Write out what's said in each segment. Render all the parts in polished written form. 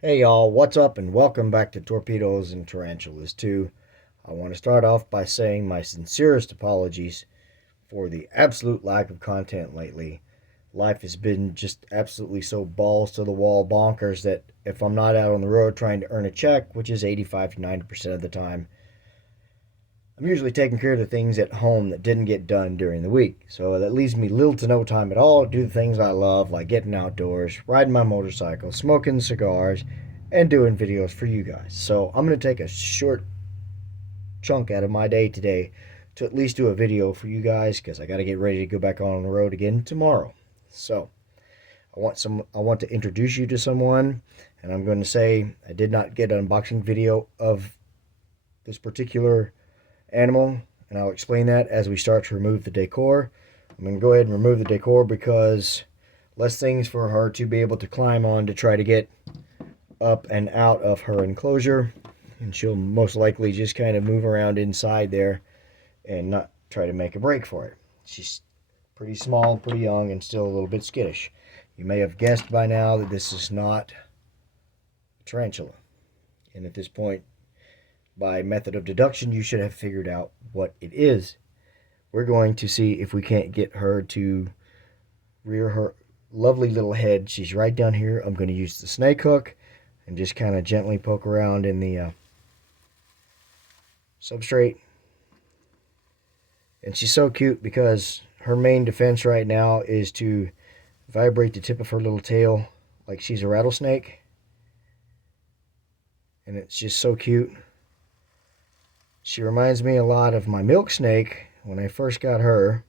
Hey y'all, what's up and welcome back to Torpedoes and Tarantulas 2. I want to start off by saying my sincerest apologies for the absolute lack of content lately. Life has been just absolutely so balls to the wall bonkers that if I'm not out on the road trying to earn a check, which is 85 to 90% of the time, I'm usually taking care of the things at home that didn't get done during the week. So that leaves me little to no time at all to do the things I love, like getting outdoors, riding my motorcycle, smoking cigars, and doing videos for you guys. So I'm going to take a short chunk out of my day today to at least do a video for you guys because I got to get ready to go back on the road again tomorrow. So I want to introduce you to someone, and I'm going to say I did not get an unboxing video of this particular animal, and I'll explain that as we start to remove the decor. I'm going to go ahead and remove the decor because less things for her to be able to climb on to try to get up and out of her enclosure, and she'll most likely just kind of move around inside there and not try to make a break for it. She's pretty small, pretty young, and still a little bit skittish. You may have guessed by now that this is not a tarantula, and at this point, by method of deduction, you should have figured out what it is. We're going to see if we can't get her to rear her lovely little head. She's right down here. I'm going to use the snake hook and just kind of gently poke around in the substrate. And she's so cute because her main defense right now is to vibrate the tip of her little tail like she's a rattlesnake. And it's just so cute. She reminds me a lot of my milk snake when I first got her,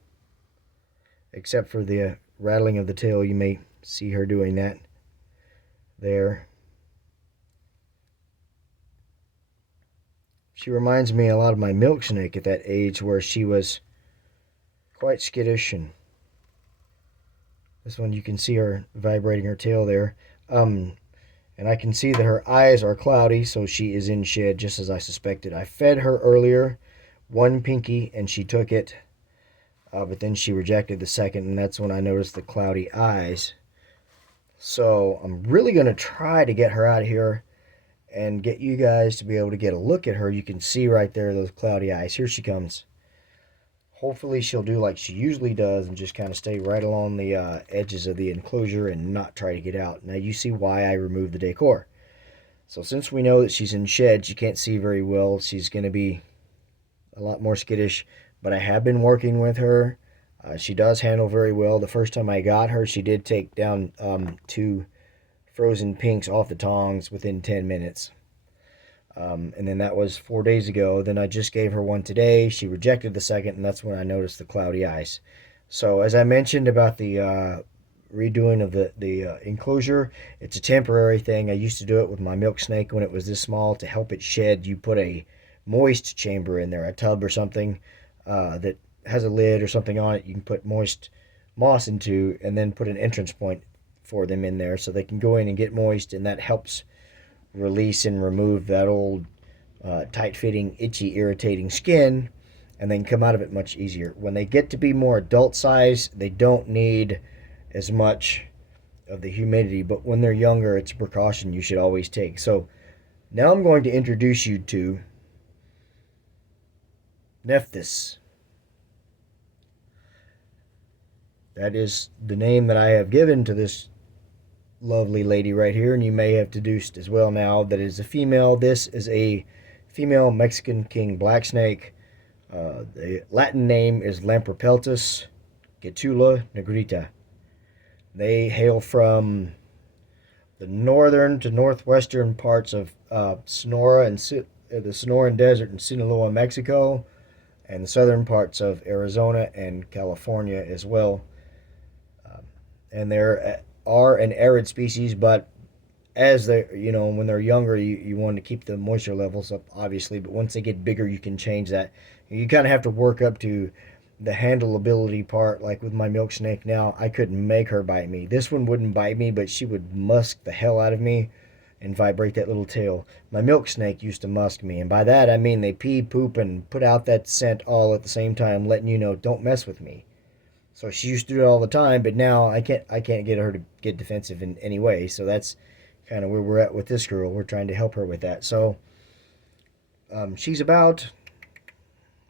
except for the rattling of the tail. You may see her doing that there. She reminds me a lot of my milk snake at that age where she was quite skittish, and this one you can see her vibrating her tail there. And I can see that her eyes are cloudy, so she is in shed just as I suspected. I fed her earlier one pinky and she took it, but then she rejected the second, and that's when I noticed the cloudy eyes. So I'm really going to try to get her out of here and get you guys to be able to get a look at her. You can see right there those cloudy eyes. Here she comes. Hopefully she'll do like she usually does and just kind of stay right along the edges of the enclosure and not try to get out. Now you see why I removed the decor. So since we know that she's in shed, she can't see very well. She's going to be a lot more skittish, but I have been working with her. She does handle very well. The first time I got her, she did take down two frozen pinks off the tongs within 10 minutes. And then that was 4 days ago. Then I just gave her one today. She rejected the second, and that's when I noticed the cloudy eyes. So as I mentioned about the redoing of the enclosure, it's a temporary thing. I used to do it with my milk snake when it was this small. To help it shed, you put a moist chamber in there, a tub or something that has a lid or something on it. You can put moist moss into, and then put an entrance point for them in there so they can go in and get moist, and that helps release and remove that old tight-fitting, itchy, irritating skin, and then come out of it much easier. When they get to be more adult size, they don't need as much of the humidity, but when they're younger, it's a precaution you should always take. So now I'm going to introduce you to Nephthys. That is the name that I have given to this lovely lady right here, and you may have deduced as well now that it is a female. This is a female Mexican king black snake. The Latin name is Lampropeltis getula negrita. They hail from the northern to northwestern parts of Sonora and the Sonoran Desert in Sinaloa, Mexico, and the southern parts of Arizona and California as well. And they're are an arid species, but as they, when they're younger, you want to keep the moisture levels up, obviously. But once they get bigger, you can change that. You kind of have to work up to the handleability part. Like with my milk snake now, I couldn't make her bite me. This one wouldn't bite me, but she would musk the hell out of me and vibrate that little tail. My milk snake used to musk me, and by that I mean they pee, poop, and put out that scent all at the same time, letting you know, don't mess with me. So she used to do it all the time, but now I can't get her to get defensive in any way. So that's kind of where we're at with this girl. We're trying to help her with that. So she's about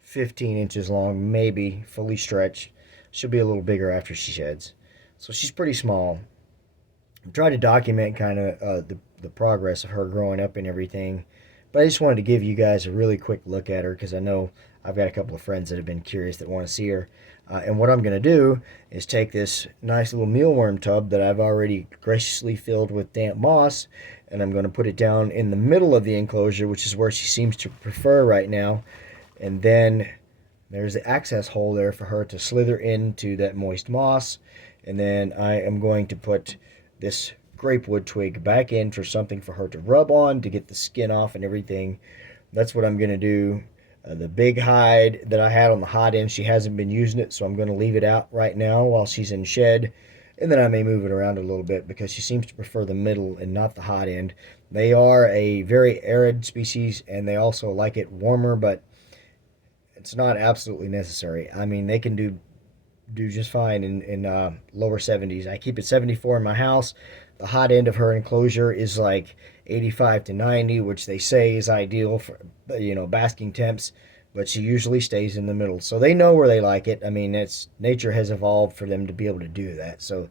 15 inches long, maybe fully stretched. She'll be a little bigger after she sheds. So she's pretty small. I'm trying to document kind of the progress of her growing up and everything. But I just wanted to give you guys a really quick look at her because I know I've got a couple of friends that have been curious that want to see her. And what I'm going to do is take this nice little mealworm tub that I've already graciously filled with damp moss, and I'm going to put it down in the middle of the enclosure, which is where she seems to prefer right now. And then there's the access hole there for her to slither into that moist moss. And then I am going to put this grapewood twig back in for something for her to rub on to get the skin off and everything. That's what I'm going to do. The big hide that I had on the hot end, she hasn't been using it, so I'm going to leave it out right now while she's in shed. And then I may move it around a little bit because she seems to prefer the middle and not the hot end. They are a very arid species, and they also like it warmer, but it's not absolutely necessary. I mean, they can do just fine in lower 70s. I keep it 74 in my house. The hot end of her enclosure is like 85 to 90, which they say is ideal for basking temps, but she usually stays in the middle. So they know where they like it. I mean, it's nature has evolved for them to be able to do that. So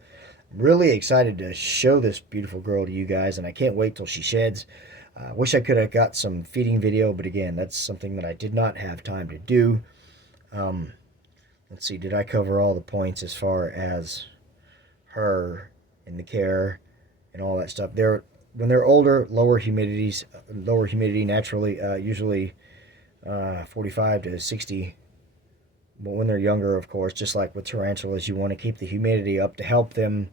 I'm really excited to show this beautiful girl to you guys, and I can't wait till she sheds. I wish I could have got some feeding video, but again, that's something that I did not have time to do. Let's see, did I cover all the points as far as her and the care and all that stuff? When they're older, lower humidity naturally, usually 45 to 60. But when they're younger, of course, just like with tarantulas, you want to keep the humidity up to help them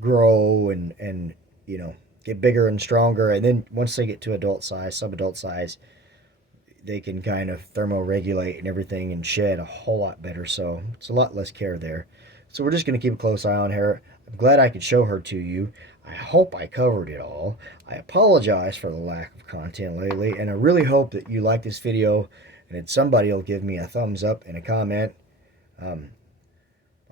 grow and get bigger and stronger. And then once they get to adult size, subadult size, they can kind of thermoregulate and everything and shed a whole lot better. So it's a lot less care there. So we're just going to keep a close eye on her. I'm glad I could show her to you. I hope I covered it all. I apologize for the lack of content lately, and I really hope that you like this video and that somebody will give me a thumbs up and a comment. I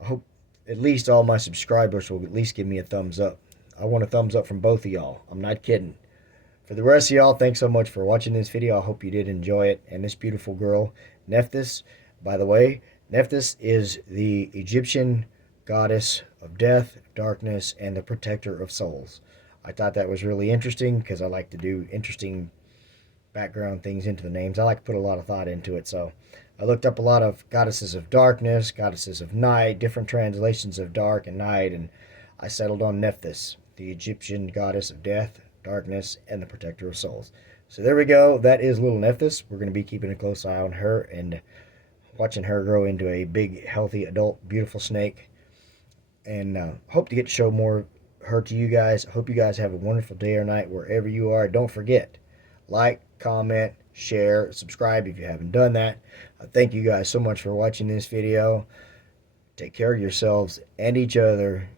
hope at least all my subscribers will at least give me a thumbs up. I want a thumbs up from both of y'all. I'm not kidding. For the rest of y'all, thanks so much for watching this video. I hope you did enjoy it. And this beautiful girl, Nephthys, by the way, Nephthys is the Egyptian goddess of death, darkness, and the protector of souls. I thought that was really interesting because I like to do interesting background things into the names. I like to put a lot of thought into it. So I looked up a lot of goddesses of darkness, goddesses of night, different translations of dark and night, and I settled on Nephthys, the Egyptian goddess of death, darkness, and the protector of souls. So there we go. That is little Nephthys. We're going to be keeping a close eye on her and watching her grow into a big, healthy, adult, beautiful snake. And hope to get to show more her to you guys. Hope you guys have a wonderful day or night wherever you are. Don't forget, like, comment, share, subscribe if you haven't done that. Thank you guys so much for watching this video. Take care of yourselves and each other,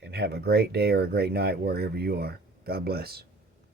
and have a great day or a great night wherever you are. God bless.